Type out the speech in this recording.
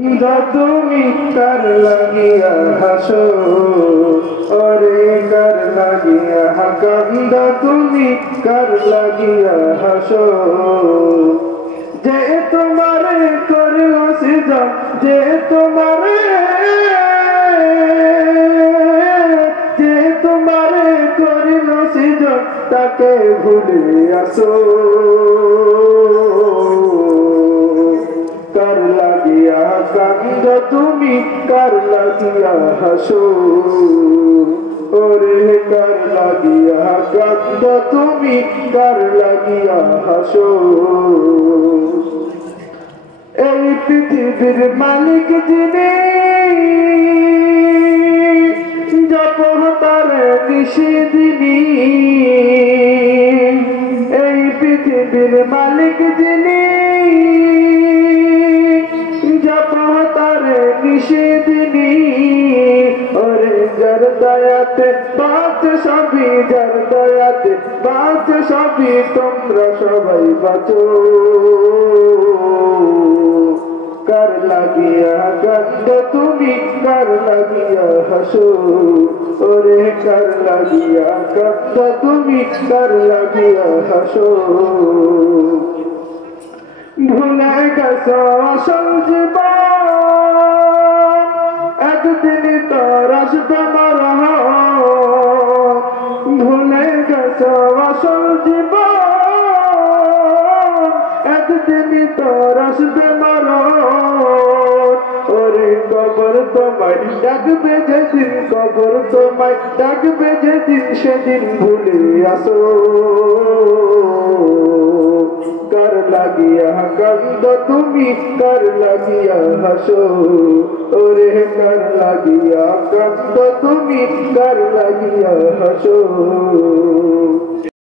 তুমি কার লাগিয়া হাসো, ওরে কার লাগিয়া কান্দা তুমি কার লাগিয়া হাসো। যে তোমারে করিল সিজা, যে তোমারে করিল সিজা, তাকে ভুলে আসো। কার লাগিয়া কান্দ তুমি কার লাগিয়া হাসো, ওরে কার লাগিয়া কান্দ তুমি কার লাগিয়া হাসো। এই পৃথিবীর মালিক যিনি, জপন তার নিষেধিনী। এই পৃথিবীর মালিক যিনি, জপন তার নিষেধিনী। ওরে যার দয়াতে বাঁচে সবই, যার দয়াতে বাঁচে সবই, তোমরা সবাই বাঁচো। কার লাগিয়া কান্দ তুমি কার লাগিয়া হাসো, ওরে কার লাগিয়া কান্দ তুমি কার লাগিয়া হাসো। ভুলে গেছো আসল জীবন, একদিন তোর আসবে মরণ। ভুলে গেছো আসল জীবন, একদিন তোর আসবে মরণ। ওরে কবর তোমায় ডাকবে যেদিন, কবর তোমায় ডাকবে যেদিন, সেদিন ভুলে আসো। কার লাগিয়া কান্দ তুমি কার লাগিয়া হাসো, ওরে কার লাগিয়া কান্দ তুমি কার লাগিয়া হাসো।